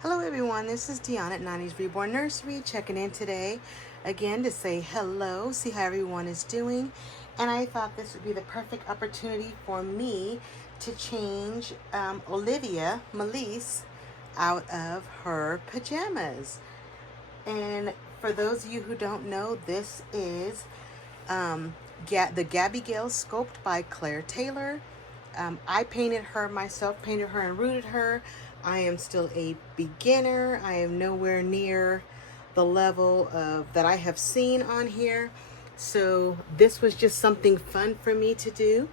Hello everyone, this is Deanna at 90s Reborn Nursery checking in today again to say hello, see how everyone is doing. And I thought this would be the perfect opportunity for me to change Olivia Melise out of her pajamas. And for those of you who don't know, this is the Gabby Gale Sculpt by Claire Taylor. I painted her myself, painted her and rooted her. I am still a beginner. I am nowhere near the level of that I have seen on here. So this was just something fun for me to do.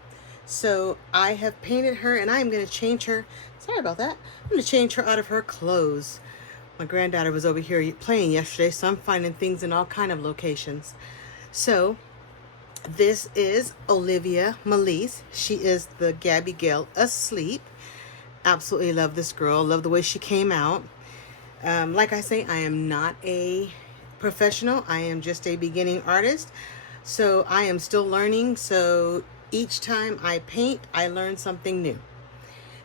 So I have painted her and I am going to change her. Sorry about that. I'm going to change her out of her clothes. My granddaughter was over here playing yesterday, so I'm finding things in all kind of locations. So this is Olivia Melise. She is the Gabby Gale asleep. Absolutely love this girl. Love the way she came out. Like I say, I am not a professional. I am just a beginning artist. So I am still learning. So each time I paint, I learn something new.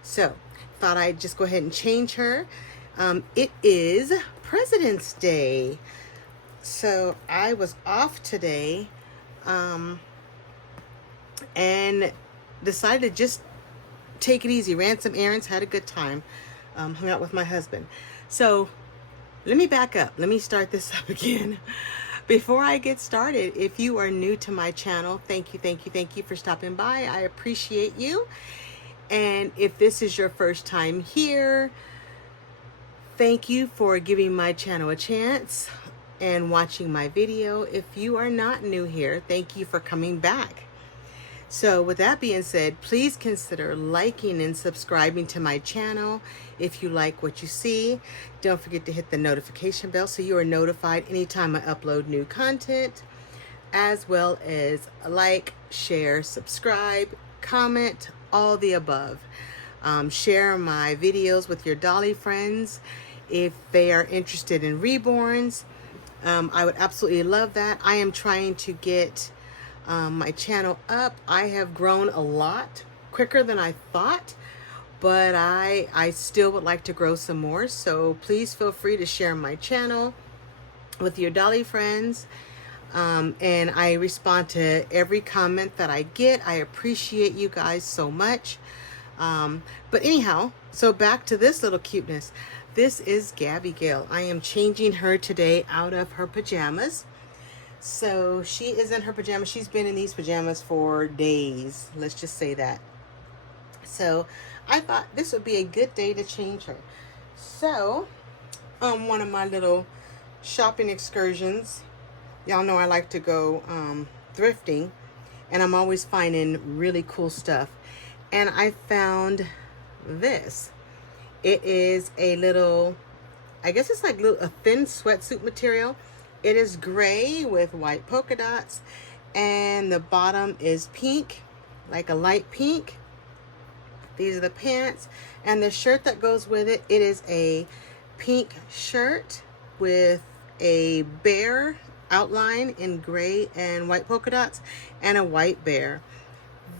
So thought I'd just go ahead and change her. It is President's Day. So I was off today and decided to just take it easy. Ran some errands, had a good time, hung out with my husband. So let me back up. Let me start this up again. Before I get started, if you are new to my channel, thank you for stopping by. I appreciate you. And if this is your first time here, thank you for giving my channel a chance and watching my video. If you are not new here, thank you for coming back. So with that being said, please consider liking and subscribing to my channel if you like what you see. Don't forget to hit the notification bell so you are notified anytime I upload new content, as well as like, share, subscribe, comment, all the above. Share my videos with your dolly friends if they are interested in reborns. I would absolutely love that. I am trying to get my channel up. I have grown a lot quicker than I thought, but I still would like to grow some more. So please feel free to share my channel with your dolly friends. And I respond to every comment that I get. I appreciate you guys so much. But anyhow, so back to this little cuteness. This is Gabby Gale. I am changing her today out of her pajamas. So she is in her pajamas. She's been in these pajamas for days. Let's just say that. So I thought this would be a good day to change her. So one of my little shopping excursions, y'all know I like to go thrifting, and I'm always finding really cool stuff. And I found this. It is a little, I guess it's like a thin sweatsuit material. It is gray with white polka dots, and the bottom is pink, like a light pink. These are the pants, and the shirt that goes with it, it is a pink shirt with a bear outline in gray and white polka dots, and a white bear.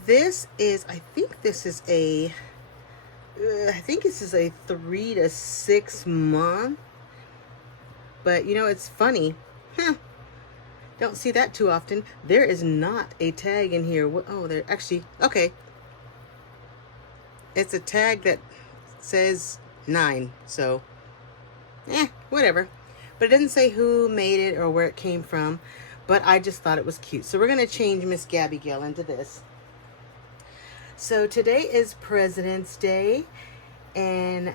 This is, I think this is a 3 to 6 month. But you know, it's funny. Don't see that too often. There is not a tag in here. Oh, there actually, okay. It's a tag that says 9. So, whatever. But it doesn't say who made it or where it came from. But I just thought it was cute. So we're going to change Miss Gabby Gale into this. So today is President's Day, and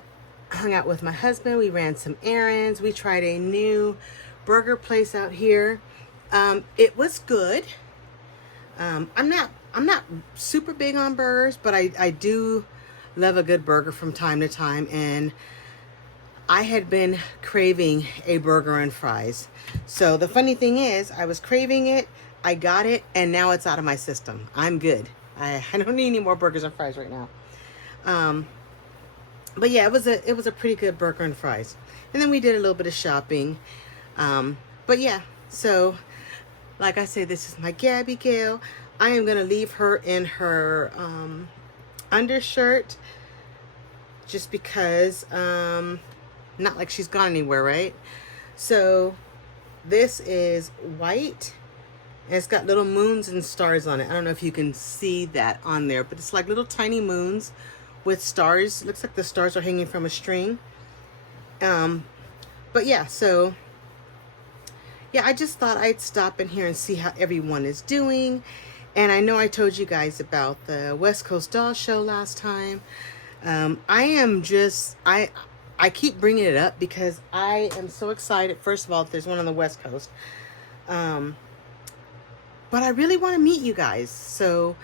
hung out with my husband. We ran some errands. We tried a new burger place out here. It was good. I'm not super big on burgers, but I do love a good burger from time to time, and I had been craving a burger and fries. So the funny thing is, I was craving it, I got it, and now it's out of my system. I'm good. I don't need any more burgers and fries right now. But yeah, it was a pretty good burger and fries. And then we did a little bit of shopping. But yeah, so like I say, this is my Gabby Gale. I am going to leave her in her undershirt just because Not like she's gone anywhere, right? So this is white, and it's got little moons and stars on it. I don't know if you can see that on there, but it's like little tiny moons with stars. It looks like the stars are hanging from a string. But yeah, so yeah, I just thought I'd stop in here and see how everyone is doing. And I know I told you guys about the West Coast Doll Show last time. I keep bringing it up because I am so excited. First of all, if there's one on the West Coast. But I really want to meet you guys. So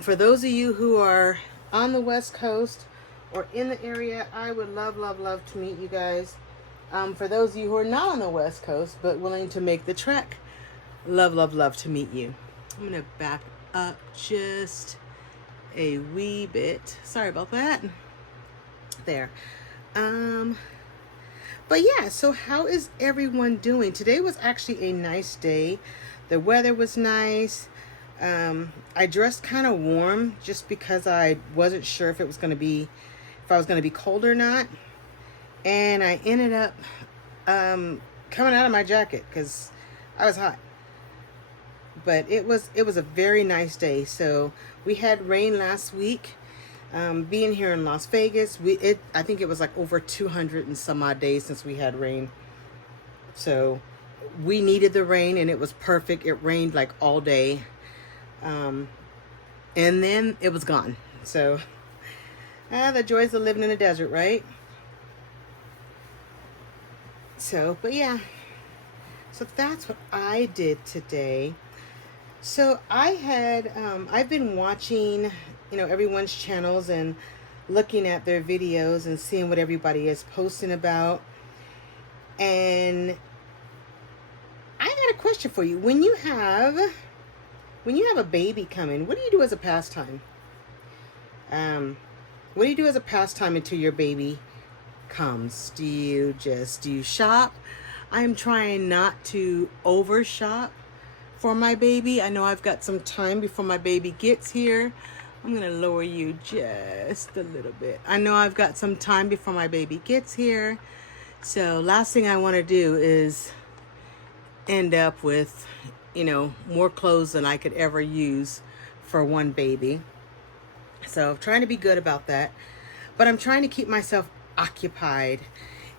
for those of you who are on the West Coast or in the area, I would love, love, love to meet you guys. For those of you who are not on the West Coast but willing to make the trek, love, love, love to meet you. I'm going to back up just a wee bit. Sorry about that. There. But yeah, so how is everyone doing? Today was actually a nice day. The weather was nice. I dressed kind of warm just because I wasn't sure if I was going to be cold or not. And I ended up coming out of my jacket because I was hot. But it was a very nice day. So we had rain last week. Being here in Las Vegas, I think it was like over 200 and some odd days since we had rain. So we needed the rain, and it was perfect. It rained like all day. And then it was gone. So the joys of living in the desert, right? So, but yeah. So that's what I did today. So I've been watching, everyone's channels and looking at their videos and seeing what everybody is posting about. And I got a question for you. When you have a baby coming, what do you do as a pastime? What do you do as a pastime until your baby comes? Do you shop? I'm trying not to over shop for my baby. I know I've got some time before my baby gets here. I'm gonna lower you just a little bit. I know I've got some time before my baby gets here. So last thing I want to do is end up with, more clothes than I could ever use for one baby. So I'm trying to be good about that. But I'm trying to keep myself occupied.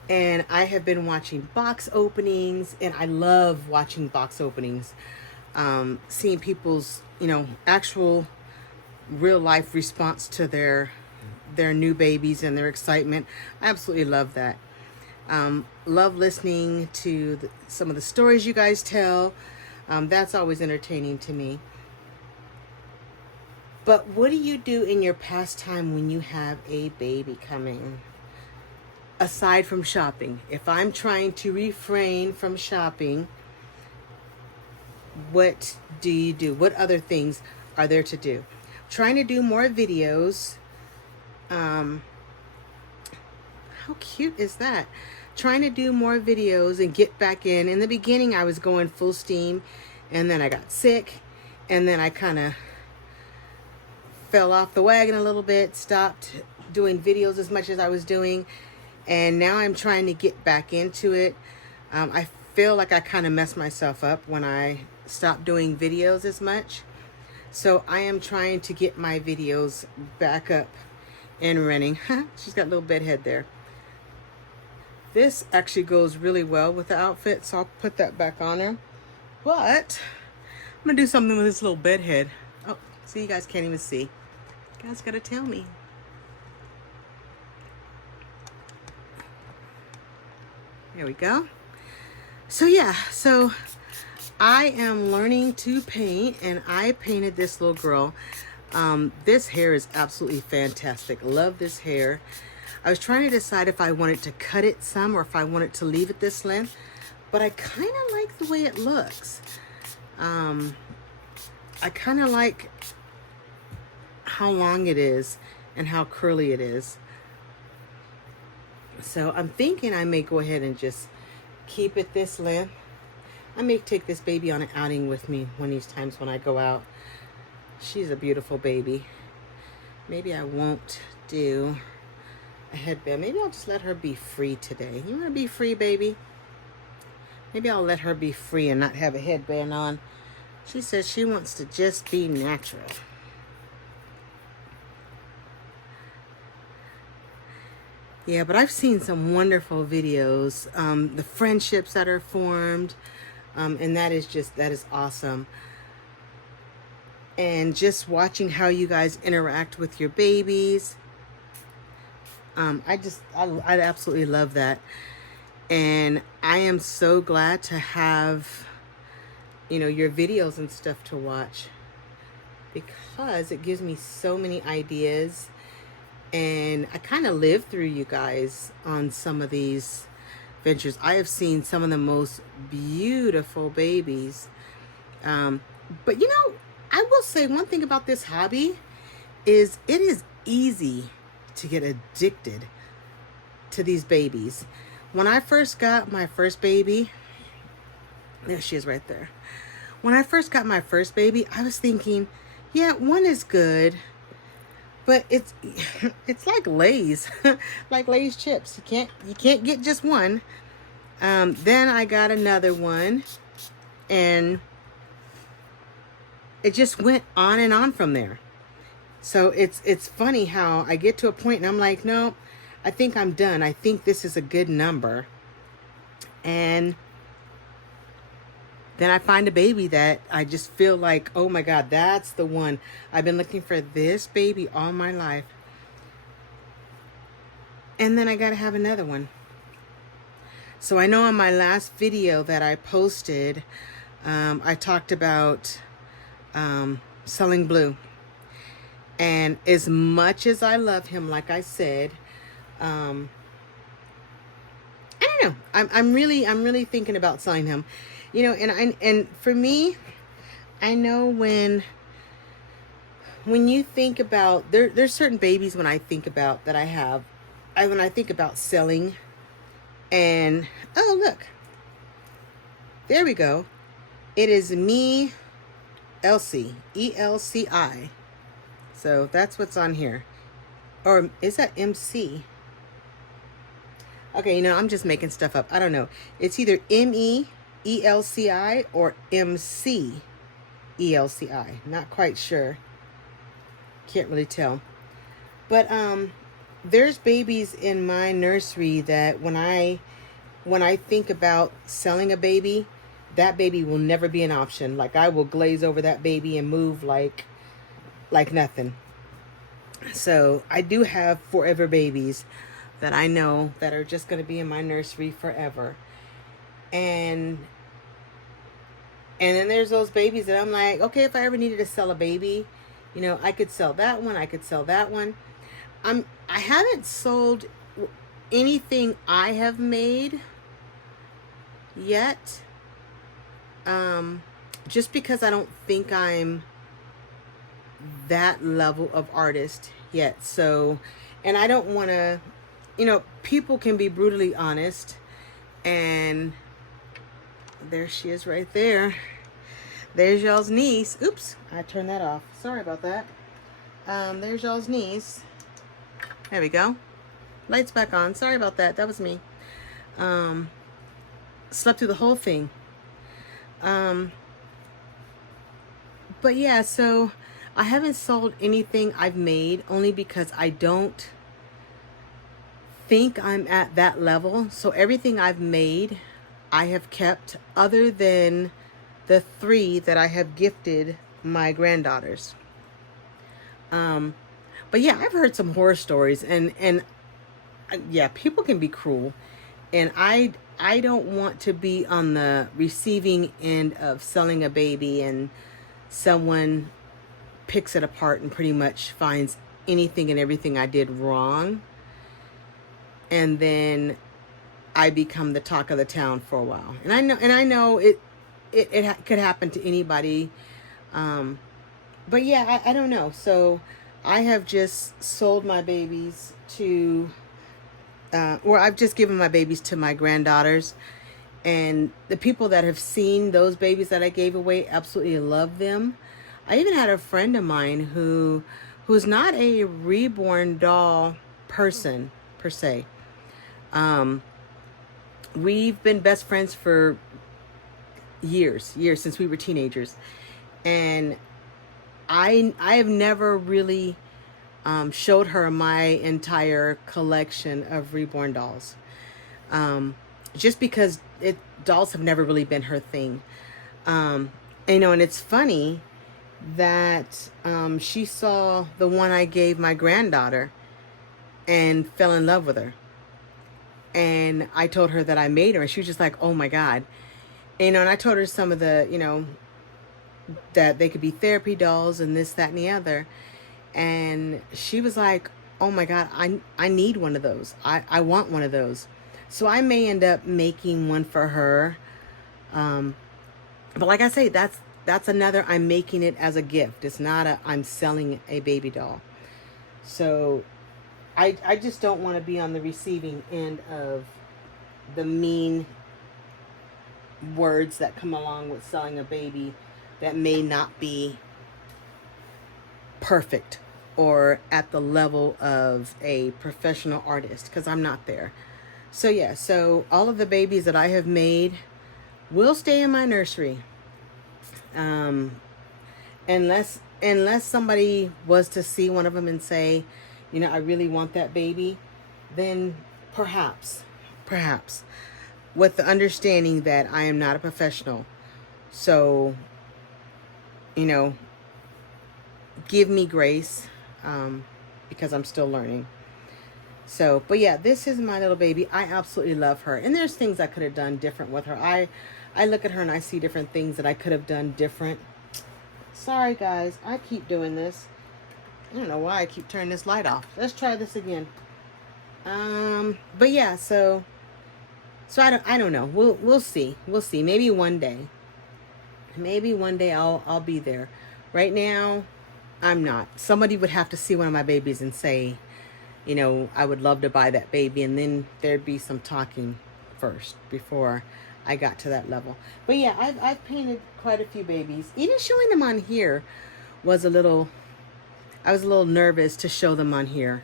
And I have been watching box openings, and I love watching box openings. Seeing people's, actual real life response to their new babies and their excitement. I absolutely love that. Love listening to some of the stories you guys tell. That's always entertaining to me. But what do you do in your pastime when you have a baby coming? Aside from shopping. If I'm trying to refrain from shopping, what do you do? What other things are there to do? Trying to do more videos. How cute is that? Trying to do more videos and get back in. In the beginning, I was going full steam, and then I got sick, and then I kind of fell off the wagon a little bit, stopped doing videos as much as I was doing, and now I'm trying to get back into it. I feel like I kind of messed myself up when I stopped doing videos as much. So I am trying to get my videos back up and running. She's got a little bed head there. This actually goes really well with the outfit, so I'll put that back on her. But I'm gonna do something with this little bed head. Oh, see, you guys can't even see. You guys gotta tell me. There we go. So yeah, so I am learning to paint, and I painted this little girl. This hair is absolutely fantastic. Love this hair. I was trying to decide if I wanted to cut it some or if I wanted to leave it this length, but I kind of like the way it looks. I kind of like how long it is and how curly it is. So I'm thinking I may go ahead and just keep it this length. I may take this baby on an outing with me one of these times when I go out. She's a beautiful baby. Maybe I won't do a headband. Maybe I'll just let her be free today. You want to be free, baby? Maybe I'll let her be free and not have a headband on. She says she wants to just be natural. Yeah, but I've seen some wonderful videos. The friendships that are formed, and that is awesome. And just watching how you guys interact with your babies. I absolutely love that. And I am so glad to have, your videos and stuff to watch, because it gives me so many ideas. And I kind of live through you guys on some of these ventures. I have seen some of the most beautiful babies. But I will say one thing about this hobby is it is easy to get addicted to these babies. When I first got my first baby, there she is right there. When I first got my first baby, I was thinking, yeah, one is good, but it's like Lay's, like Lay's chips. You can't get just one. Then I got another one, and it just went on and on from there. So it's funny how I get to a point and I'm like, no, I think I'm done. I think this is a good number. And then I find a baby that I just feel like, oh my God, that's the one. I've been looking for this baby all my life. And then I got to have another one. So I know on my last video that I posted, I talked about selling Blue. And as much as I love him, like I said, I don't know. I'm really thinking about selling him, and for me, I know when you think about there's certain babies when I think about that when I think about selling, and oh look, there we go. It is me, Elsie, ELCI. So that's what's on here. Or is that MC? Okay, I'm just making stuff up. I don't know. It's either MEELCI or MCELCI. Not quite sure. Can't really tell. But there's babies in my nursery that when I think about selling a baby, that baby will never be an option. Like, I will glaze over that baby and move like nothing. So I do have forever babies that I know that are just going to be in my nursery forever. And then there's those babies that I'm like, okay, if I ever needed to sell a baby, I could sell that one. I could sell that one. I haven't sold anything I have made yet. Just because I don't think I'm that level of artist yet. So, and I don't want to, people can be brutally honest, and there she is right there. There's y'all's niece. Oops, I turned that off. Sorry about that. There's y'all's niece. There we go. Lights back on. Sorry about that. That was me. Slept through the whole thing. But yeah, so I haven't sold anything I've made only because I don't think I'm at that level. So everything I've made, I have kept, other than the 3 that I have gifted my granddaughters. But yeah, I've heard some horror stories, and yeah, people can be cruel, and I don't want to be on the receiving end of selling a baby and someone picks it apart and pretty much finds anything and everything I did wrong, and then I become the talk of the town for a while. And I know it could happen to anybody, but yeah, I don't know. So I have just sold my babies to, or I've just given my babies to my granddaughters, and the people that have seen those babies that I gave away absolutely love them. I even had a friend of mine who's not a reborn doll person per se. We've been best friends for years since we were teenagers, and I have never really showed her my entire collection of reborn dolls, just because dolls have never really been her thing. You know, and it's funny that she saw the one I gave my granddaughter and fell in love with her. And I told her that I made her, and she was just like, oh my God. And, you know, and I told her some of the, you know, that they could be therapy dolls and this, that, and the other. And she was like, oh my God, I need one of those. I want one of those. So I may end up making one for her. But like I say, that's another, I'm making it as a gift. It's not I'm selling a baby doll. So I just don't want to be on the receiving end of the mean words that come along with selling a baby that may not be perfect or at the level of a professional artist, because I'm not there. So yeah, so all of the babies that I have made will stay in my nursery. Unless somebody was to see one of them and say, you know, I really want that baby, then perhaps, with the understanding that I am not a professional. So, you know, give me grace, because I'm still learning. So, but yeah, this is my little baby. I absolutely love her. And there's things I could have done different with her. I look at her and I see different things that I could have done different. Sorry, guys. I keep doing this. I don't know why I keep turning this light off. Let's try this again. But yeah, so I don't know. We'll see. We'll see. Maybe one day. Maybe one day I'll be there. Right now, I'm not. Somebody would have to see one of my babies and say, you know, I would love to buy that baby, and then there'd be some talking first before I got to that level. But yeah, I've painted quite a few babies. Even showing them on here was I was a little nervous to show them on here.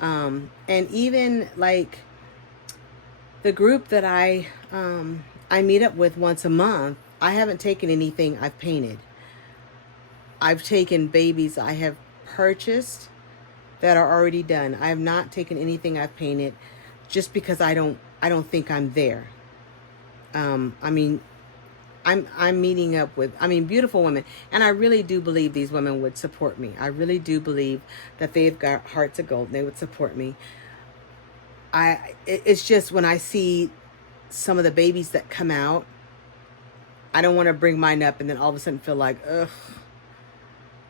And even like the group that I meet up with once a month, I haven't taken anything I've painted. I've taken babies I have purchased that are already done. I have not taken anything I've painted just because I don't think I'm there. I mean, I'm meeting up with, beautiful women. And I really do believe these women would support me. I really do believe that they've got hearts of gold and they would support me. It's just when I see some of the babies that come out, I don't want to bring mine up and then all of a sudden feel like, ugh,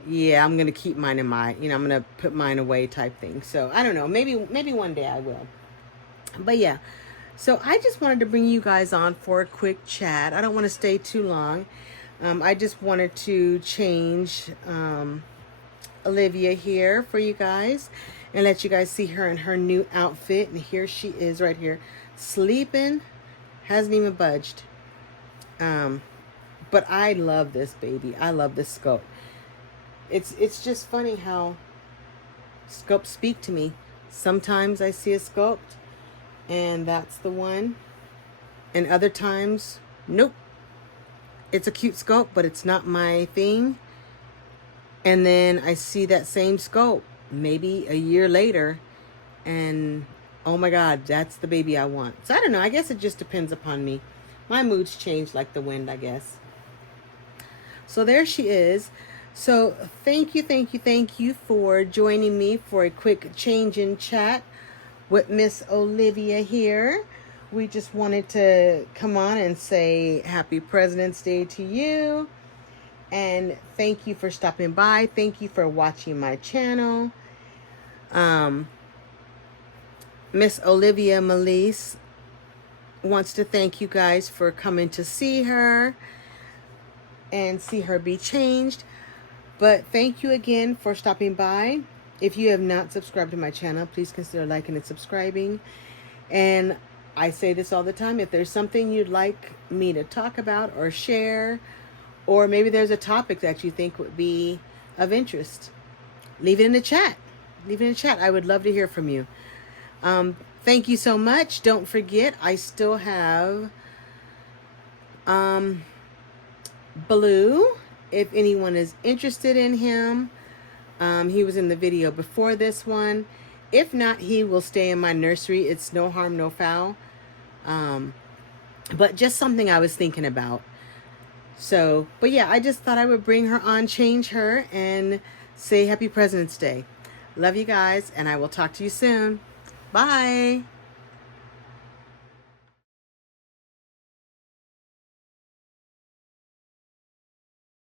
yeah, I'm going to keep mine in my, I'm going to put mine away type thing. So I don't know, maybe one day I will. But yeah, so I just wanted to bring you guys on for a quick chat. I don't want to stay too long. I just wanted to change Olivia here for you guys and let you guys see her in her new outfit. And here she is right here, sleeping, hasn't even budged. But I love this baby. I love this sculpt. It's just funny how sculpts speak to me. Sometimes I see a sculpt and that's the one. And other times, nope. It's a cute sculpt, but it's not my thing. And then I see that same sculpt maybe a year later and oh my God, that's the baby I want. So I don't know. I guess it just depends upon me. My moods change like the wind, I guess. So there she is. So thank you for joining me for a quick change in chat with Miss Olivia here. We just wanted to come on and say happy President's Day to you. And thank you for stopping by. Thank you for watching my channel. Miss Olivia Melise wants to thank you guys for coming to see her and see her be changed. But thank you again for stopping by. If you have not subscribed to my channel, please consider liking and subscribing. And I say this all the time, if there's something you'd like me to talk about or share, or maybe there's a topic that you think would be of interest, leave it in the chat. Leave it in the chat. I would love to hear from you. Thank you so much. Don't forget, I still have Blue, if anyone is interested in him. He was in the video before this one. If not, he will stay in my nursery. It's no harm, no foul. But just something I was thinking about. So, but yeah, I just thought I would bring her on, change her, and say Happy President's Day. Love you guys, and I will talk to you soon. Bye.